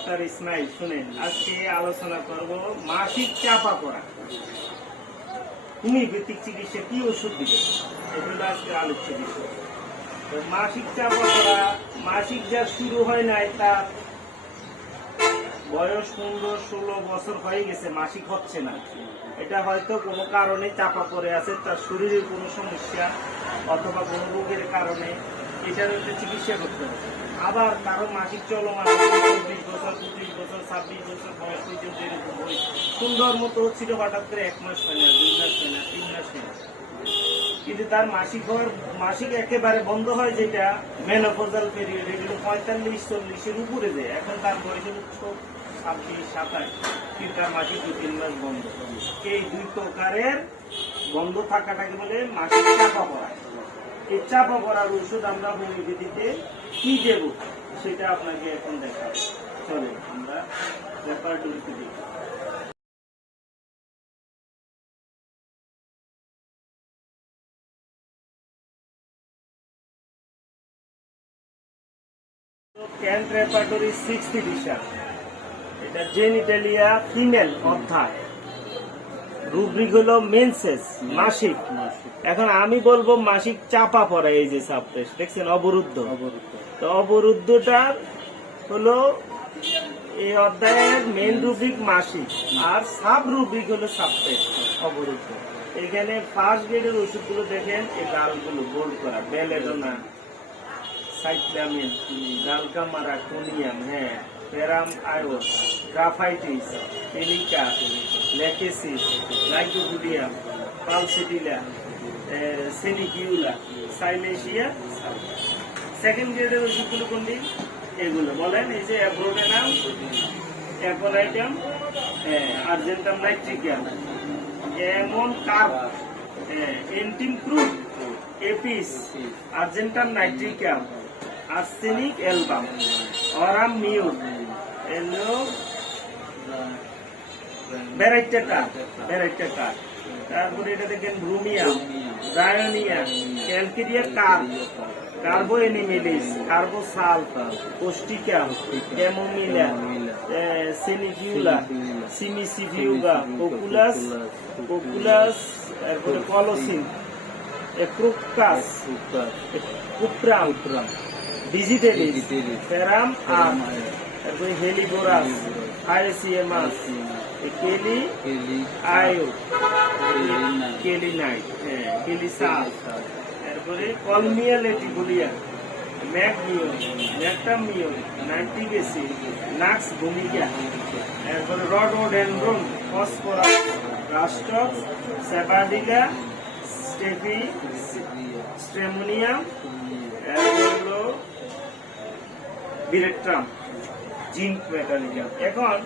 Doctor Ismail. শুনেন, আজকে আলোচনা করব মাসিক চাপা পড়া, হোমিওপ্যাথিক চিকিৎসা কি ওষুধ দিবে, এগুলো আজকে আলোচ্য বিষয়। মাসিক চাপা পড়া, মাসিক যা শুরু হয় নাই, তার বয়স 15-16 বছর হয়ে গেছে, মাসিক হচ্ছে না, এটা হয়তো কোনো কারণে চাপা পড়ে আছে, তার শরীরের কোনো সমস্যা অথবা কোনো রোগের কারণে, এটার একটা চিকিৎসা করতে হবে। আবার কারো মাসিক চলমান 20 বছর, 25 বছর, 26 বছর বয়স পর্যন্ত এরকম হয়, সুন্দর মতো হচ্ছিল, হঠাৎ করে 1 মাস হয় না, 2 মাস হয় না, 3 মাস হয় না, কিন্তু তার মাসিক একেবারে বন্ধ হয়, যেটা মেনোপজাল পিরিয়ড, এগুলো 45-40-এর উপরে যায়। এখন তার বয়স 26-27, কিন্তু তার মাসিক 2-3 মাস বন্ধ। এই দুই প্রকারের বন্ধ থাকাটাকে বলে মাসিক চাপা পড়া। এই চাপা পড়ার ওষুধ আমরা হোমিওপ্যাথিতে কি দেব সেটা আপনাকে এখন দেখাবো। চলেন আমরা রেপার্টরিতে দেখি। ক্যান্ট রেপার্টরি 6th এডিশন, এটা জেনিটালিয়া ফিমেল অধ্যায়, রুব্রিক হলো মেন্সেস, মাসিক। এখন আমি বলবো মাসিক চাপা পড়া, এই যে সাবটেস দেখছেন, অবরুদ্ধ। তো অবরুদ্ধটার হলো এই অধ্যায়ের মেন রুব্রিক মাসিক, আর সাব রুব্রিক হলো সাবটেস অবরুদ্ধ। এখানে ফার্স্ট গ্রেডের ওষুধগুলো দেখেন, এই ডালগুলো বোল্ড করা, বেলেডোনা, সাইক্লামিন, ডালকামারা, কোনিয়াম, প্যারাম আয়োস, গ্রাফাইটিস, পেলিকা, lachesis, lycopodium, pulsatilla, sanicula, silicea. Second গ্রেডের ওষুধগুলো কোনটি? এগুলো বলেন, এই যে অ্যাব্রোডেনাম, অ্যাপোলাইটাম, আর্জেন্টাম নাইট্রিকাম, এমন carb, antim crud, apis, argentum nitricum, arsenic album, aurum মিউট, বেরাইটাকার। তারপরে এটা দেখেন ব্রুমিয়াম, ডায়োনিয়া, ক্যালকেরিয়া কার্ব, কার্বো এনিমেলিস, কার্বোসাল, causticum, chamomilla, sanicula, cimicifuga, cocculus, তারপরে কলোসিন, ক্রোকাস, কুপ্রাম, ডিজিটেলিস, ফেরাম আম, তারপরে হেলিবোরাস, আইসিএমাস, কেলি আয়ো, কেলিনাইট, কেলিসাল, তারপরে কলমিয়া লেটিকুলিয়া, ম্যাগনিয়ন, ম্যাকটামিয়ন, নাইট্রিগেসি, নাক্স ভূমিকা, তারপরে রডোডেনড্রন, ফসফরাস, রাস্টক্স, স্যাপাডিকা, স্টেফি, স্ট্রেমোনিয়াম, এরপর বিরেট্রাম, জিঙ্ক মেটালিকা। এখন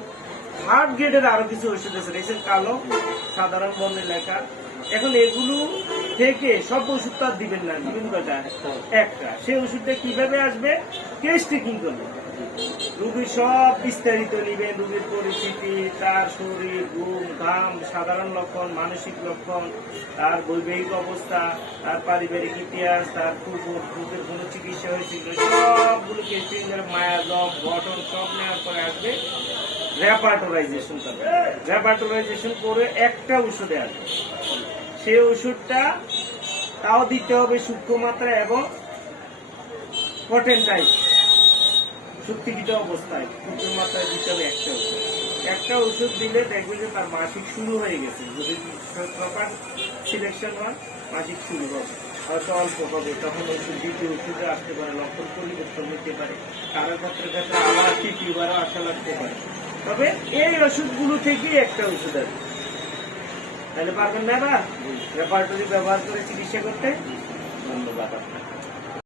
থার্ড গ্রেডের আরো কিছু ওষুধ আছে, এসে কালো সাধারণ বর্ণে লেখা। এখন এগুলো থেকে সব ওষুধ তো দিবেন না, দিবেন কয়টা? একটা। সেই ওষুধটা কিভাবে আসবে? টেস্টিং করবে, রোগীর সব বিস্তারিত নিবেন, রোগীর পরিচিতি, তার শরীর, ঘুম, ঘাম, সাধারণ লক্ষণ, মানসিক লক্ষণ, তার বৈবাহিক অবস্থা, তার পারিবারিক ইতিহাস, তার রোগের কোনো চিকিৎসা হয়েছিল, সবগুলো টেস্টিং করে মায়াজম, গঠন সব নেওয়ার পরে আসবে রেপার্টরাইজেশন করবে। রেপার্টরাইজেশন করে একটা ওষুধে আসবে। সেই ওষুধটা তাও দিতে হবে সূক্ষ্ম মাত্রা এবং পটেন্টাইজ, শক্তিকৃত অবস্থায় সূক্ষ্ম মাত্রায় দিতে হবে একটা ওষুধ। একটা ওষুধ দিলে দেখবে যে তার মাসিক শুরু হয়ে গেছে। যদি প্রপার সিলেকশন হয়, মাসিক শুরু হবে, হয়তো অল্প হবে, তখন ওষুধ দ্বিতীয় ওষুধে আসতে পারে, লক্ষণ পরিবর্তন হতে পারে, কারো ক্ষেত্রে আবার তৃতীয়বারও আসা লাগতে পারে। তবে এই ওষুধগুলো থেকেই একটা ওষুধ আছে। তাহলে পারবেন না এবার রেপার্টরি ব্যবহার করে চিকিৎসা করতে? ধন্যবাদ আপনাকে।